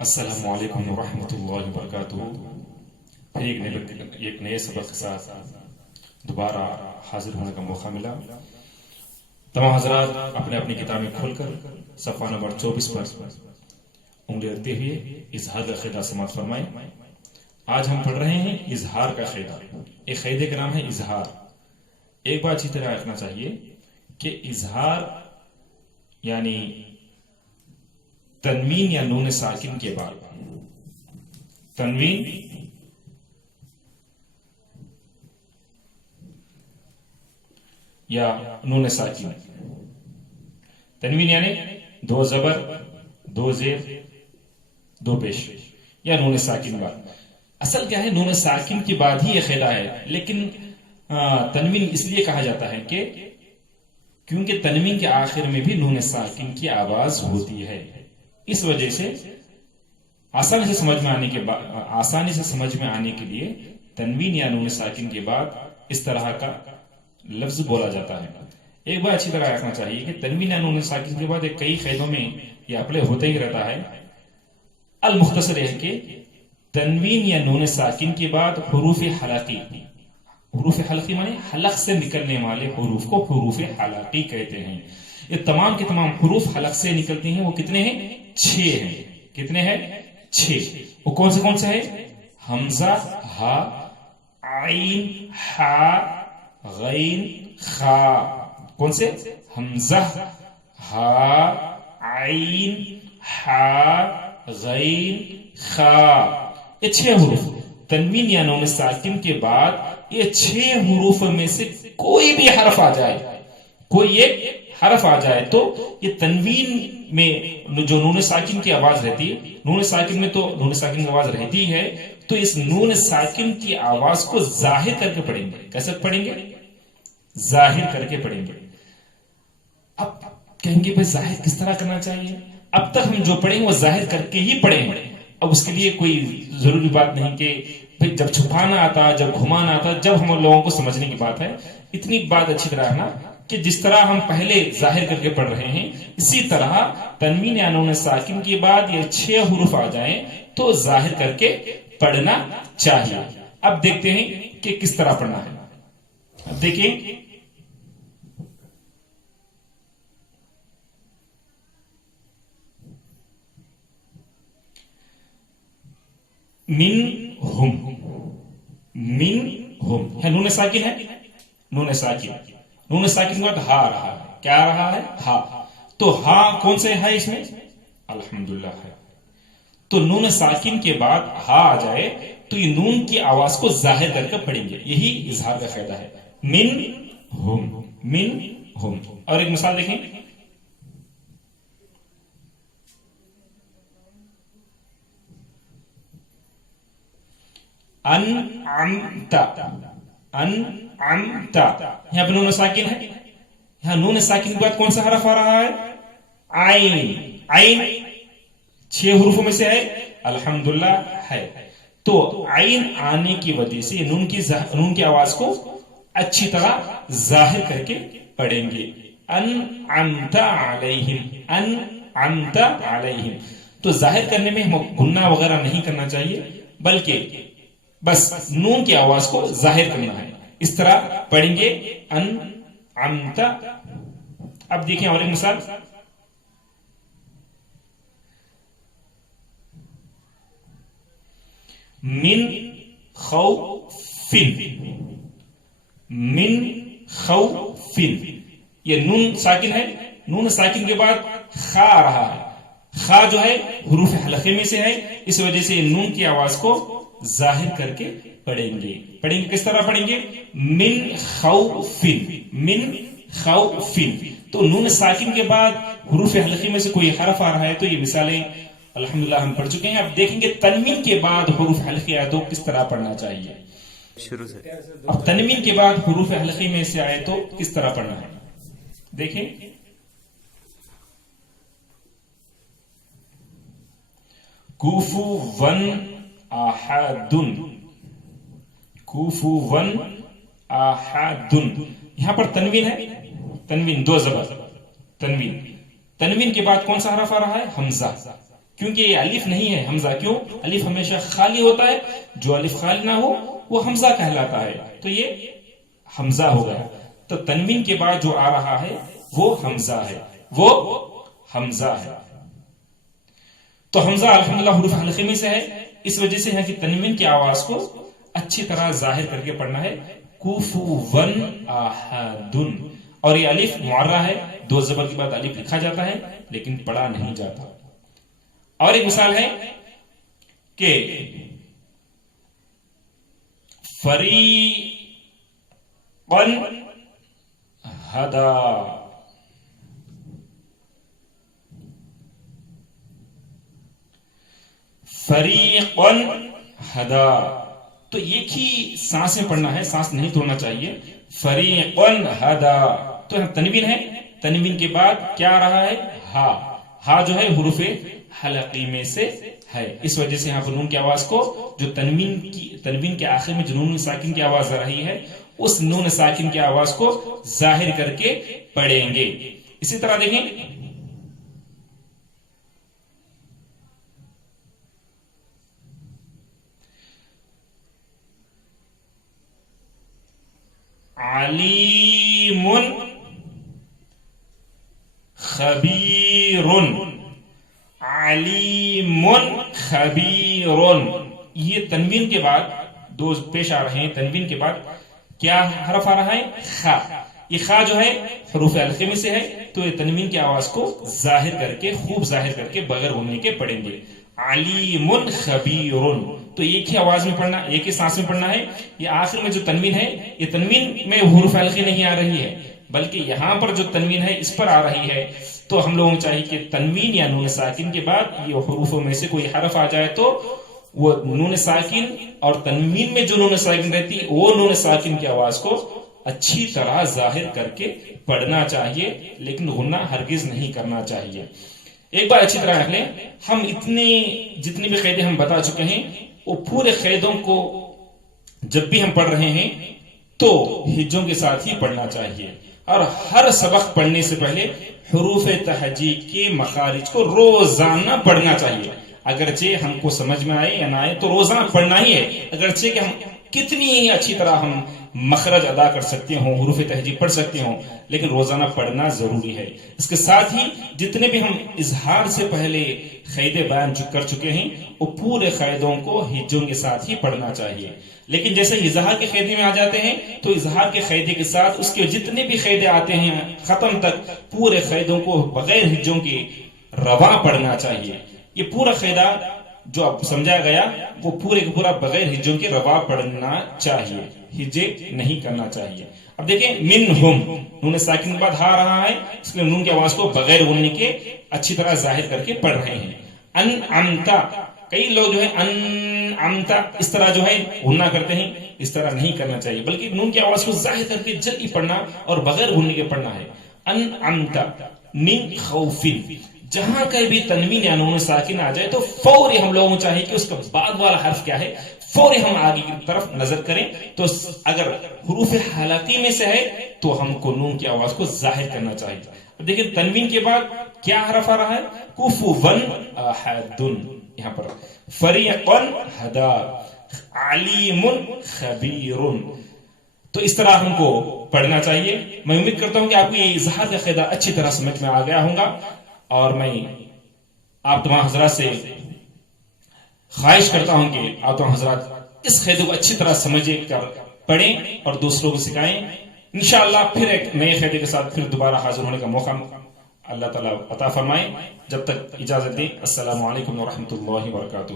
السلام علیکم ورحمۃ اللہ وبرکاتہ. پھر ایک نئے سبق کے ساتھ دوبارہ حاضر ہونے کا موقع ملا. تمام حضرات اپنے اپنی کتابیں کھول کر صفحہ نمبر 24 پر انگلی رکھتے ہوئے اظہار کا قاعدہ سماعت فرمائیں. آج ہم پڑھ رہے ہیں اظہار کا قاعدہ. ایک قاعدے کا نام ہے اظہار. ایک بات اچھی طرح رکھنا چاہیے کہ اظہار یعنی تنوین یا نون ساکن کے بعد تنوین یا نون ساکن. تنوین یعنی دو زبر دو زیر دو پیش یا نون ساکن بعد. اصل کیا ہے، نون ساکن کے بعد ہی یہ قاعدہ ہے، لیکن تنوین اس لیے کہا جاتا ہے کہ کیونکہ تنوین کے آخر میں بھی نون ساکن کی آواز ہوتی ہے. اس وجہ سے آسانی سے سمجھ میں آنے کے لیے تنوین یا نون ساکن کے بعد اس طرح کا لفظ بولا جاتا ہے. ایک بات اچھی طرح رکھنا چاہیے کہ تنوین یا نون ساکن کے بعد کئی قاعدوں میں یہ اپلے ہوتا ہی رہتا ہے. المختصر ہے کہ تنوین یا نون ساکن کے بعد حروف حلقی مانے حلق سے نکلنے والے حروف کو حروف حلقی کہتے ہیں. یہ تمام کے تمام حروف حلق سے نکلتے ہیں. وہ کتنے ہیں؟ 6 ہیں. کتنے ہیں؟ 6. وہ کون سے ہیں؟ حمزہ، ہا، عین، ہا، غین، خا. کون سے؟ حمزہ، ہا، عین، ہا، غین، خا. یہ 6 حروف تنوین یا نون ساکن کے بعد یہ 6 حروف میں سے کوئی بھی حرف آ جائے، کوئی ایک حرف آ جائے تو یہ تنوین میں جو نون ساکن کی آواز رہتی ہے، نون ساکن میں تو نون ساکن کی آواز رہتی ہے، تو اس نون ساکن کی آواز کو ظاہر کر کے پڑھیں گے. کیسے پڑھیں گے؟ ظاہر کر کے پڑھیں گے. اب کہیں گے بھائی ظاہر کس طرح کرنا چاہیے؟ اب تک ہم جو پڑھیں وہ ظاہر کر کے ہی پڑھیں گے. اب اس کے لیے کوئی ضروری بات نہیں کہ جب چھپانا آتا، جب گھمانا آتا، جب ہم لوگوں کو سمجھنے کی بات ہے. اتنی بات اچھی طرح ہے نا کہ جس طرح ہم پہلے ظاہر کر کے پڑھ رہے ہیں، اسی طرح تنوین یا نون ساکن کے بعد یہ 6 حروف آ جائیں تو ظاہر کر کے پڑھنا چاہیے. اب دیکھتے ہیں کہ کس طرح پڑھنا ہے. اب دیکھیں نون ساکن ہے، نون ساکن کے بعد ہا آ رہا ہے. کیا آ رہا ہے؟ ہا. تو ہا کون سے ہے اس میں؟ الحمدللہ ہے. تو نون ساکن کے بعد ہا آ جائے تو یہ نون کی آواز کو ظاہر کر کے پڑھیں گے. یہی اظہار کا قاعدہ ہے. من ہم. اور ایک مثال دیکھیں. انعمتا. یہاں پہ نون ساکن ہے. یہاں نون ساکن کے بعد کون سا حرف آ رہا ہے؟ عین. 6 حروفوں میں سے ہے. الحمدللہ ہے. تو عین آنے کی وجہ سے نون کی آواز کو اچھی طرح ظاہر کر کے پڑھیں گے. انعمت علیہم. تو ظاہر کرنے میں گنہ وغیرہ نہیں کرنا چاہیے، بلکہ بس نون کی آواز کو ظاہر کرنا ہے. اس طرح پڑھیں گے انعمت. اب دیکھیں اور ایک مثال. من خوف. یہ نون ساکن ہے. نون ساکن کے بعد خا آ رہا ہے. خا جو ہے حروف حلقے میں سے ہے، اس وجہ سے نون کی آواز کو ظاہر کر کے پڑھیں گے. کس طرح پڑھیں گے؟ من خوف. تو نون ساکن کے بعد حروف حلقی میں سے کوئی حرف آ رہا ہے تو یہ مثالیں الحمدللہ ہم پڑھ چکے ہیں. اب دیکھیں گے تنوین کے بعد حروف حلقی آئے تو کس طرح پڑھنا چاہیے. شروع سے اب تنوین کے بعد حروف حلقی میں سے آئے تو کس طرح پڑھنا ہے. دیکھیں کوفون احدن. یہاں پر تنوین ہے. تنوین 2 زبر. تنوین کے بعد کون سا حرف آ رہا ہے؟ حمزہ. کیونکہ یہ الف نہیں ہے حمزہ. کیوں؟ الف ہمیشہ خالی ہوتا ہے، جو الف خالی نہ ہو وہ حمزہ کہلاتا ہے، تو یہ حمزہ ہو گیا. تو تنوین کے بعد جو آ رہا ہے وہ حمزہ ہے، وہ حمزہ ہے. تو حمزہ الحمدللہ حروف حلقے میں سے ہے، اس وجہ سے ہے کہ تنوین کی آواز کو اچھی طرح ظاہر کر کے پڑھنا ہے. کفوا احد، اور یہ الف معرہ ہے، دو زبر کے بعد الف لکھا جاتا ہے لیکن پڑھا نہیں جاتا. اور ایک مثال ہے کہ فریقا ہدا، فریقا ہدا، تو ایک ہی سانس میں پڑھنا ہے، سانس نہیں توڑنا چاہیے. فریقا ہدا، تو یہاں تنوین ہے، تنوین کے بعد کیا آ رہا ہے؟ ہا. ہا جو ہے حروف حلقی میں سے ہے، اس وجہ سے یہاں پر نون کی آواز کو، جو تنوین کے آخر میں جو نون ساکن کی آواز آ رہی ہے، اس نون ساکن کی آواز کو ظاہر کر کے پڑھیں گے. اسی طرح دیکھیں علیم خبیر، علیم خبیر، یہ تنوین کے بعد دو پیش آ رہے ہیں. تنوین کے بعد کیا حرف آ رہا ہے؟ خا. یہ خا جو ہے حروف حلقے میں سے ہے، تو یہ تنوین کی آواز کو ظاہر کر کے، خوب ظاہر کر کے بغیر بولنے کے پڑھیں گے. علیم خبیر، تو ایک ہی آواز میں پڑھنا، ایک ہی سانس میں پڑھنا ہے. یہ آخر میں جو تنوین ہے، یہ تنوین میں حروف حلقے نہیں آ رہی ہے، بلکہ یہاں پر جو تنوین ہے اس پر آ رہی ہے. تو ہم لوگوں کو چاہیے کہ تنوین یا نون ساکن کے بعد یہ حروفوں میں سے کوئی حرف آ جائے تو وہ نون ساکن اور تنوین میں جو نون ساکن رہتی وہ نون ساکن کی آواز کو اچھی طرح ظاہر کر کے پڑھنا چاہیے، لیکن غنہ ہرگز نہیں کرنا چاہیے. ایک بار اچھی طرح رکھ لیں، ہم جتنی بھی قیدیں ہم بتا چکے ہیں، وہ پورے قیدوں کو جب بھی ہم پڑھ رہے ہیں تو ہجوں کے ساتھ ہی پڑھنا چاہیے. اور ہر سبق پڑھنے سے پہلے حروف تہجی کے مخارج کو روزانہ پڑھنا چاہیے. اگرچہ ہم کو سمجھ میں آئے یا نہ آئے تو روزانہ پڑھنا ہی ہے. اگرچہ کہ ہم کتنی ہی اچھی طرح ہم مخرج ادا کر سکتے ہوں، حروف تہجی پڑھ سکتے ہوں، لیکن روزانہ پڑھنا ضروری ہے. اس کے ساتھ ہی جتنے بھی ہم اظہار سے پہلے قاعدے بیان کر چکے ہیں، وہ پورے قاعدوں کو ہجوں کے ساتھ ہی پڑھنا چاہیے. لیکن جیسے اظہار کے قاعدے میں آ جاتے ہیں تو اظہار کے قاعدے کے ساتھ اس کے جتنے بھی قاعدے آتے ہیں ختم تک پورے قاعدوں کو بغیر ہجوں کے رواں پڑھنا چاہیے. یہ پورا قاعدہ جو اب سمجھا گیا وہ پورے کا پورا بغیر ہجوں کے رواں پڑھنا چاہیے، ہجے نہیں کرنا چاہیے. اب دیکھیں منہم، نون ساکن کے بعد ہا رہا ہے، اس لیے نون کی آواز کو بغیر بولنے کے اچھی طرح ظاہر کر کے پڑھ رہے ہیں. انعمتا، کئی لوگ جو ہے انعمتا اس طرح جو ہے غنہ کرتے ہیں، اس طرح نہیں کرنا چاہیے، بلکہ نون کی آواز کو ظاہر کر کے جلدی پڑھنا اور بغیر بولنے کے پڑھنا ہے. انعمتا من خوف، جہاں کہیں بھی تنوین یا نون ساکن آ جائے تو فوری ہم لوگوں کو چاہیے کہ اس کا بعد والا حرف کیا ہے، فوری ہم آگے کی طرف نظر کریں. تو اگر حروف حلقی میں سے ہے تو ہم کو نون کی آواز کو ظاہر کرنا چاہیے. اب دیکھیں تنوین کے بعد کیا حرف آ رہا ہے؟ کفوا احد، یہاں پر فریقا ہدا، علیم خبیر. تو اس طرح ہم کو پڑھنا چاہیے. میں امید کرتا ہوں کہ آپ کو یہ اظہار کا قاعدہ اچھی طرح سمجھ میں آ گیا ہوگا، اور میں آپ تمام حضرات سے خواہش کرتا ہوں کہ آپ تمام حضرات اس قاعدے کو اچھی طرح سمجھ کر پڑھیں اور دوسروں کو سکھائیں. انشاءاللہ پھر ایک نئے قاعدے کے ساتھ پھر دوبارہ حاضر ہونے کا موقع اللہ تعالیٰ عطا فرمائے. جب تک اجازت دیں، السلام علیکم ورحمۃ اللہ وبرکاتہ.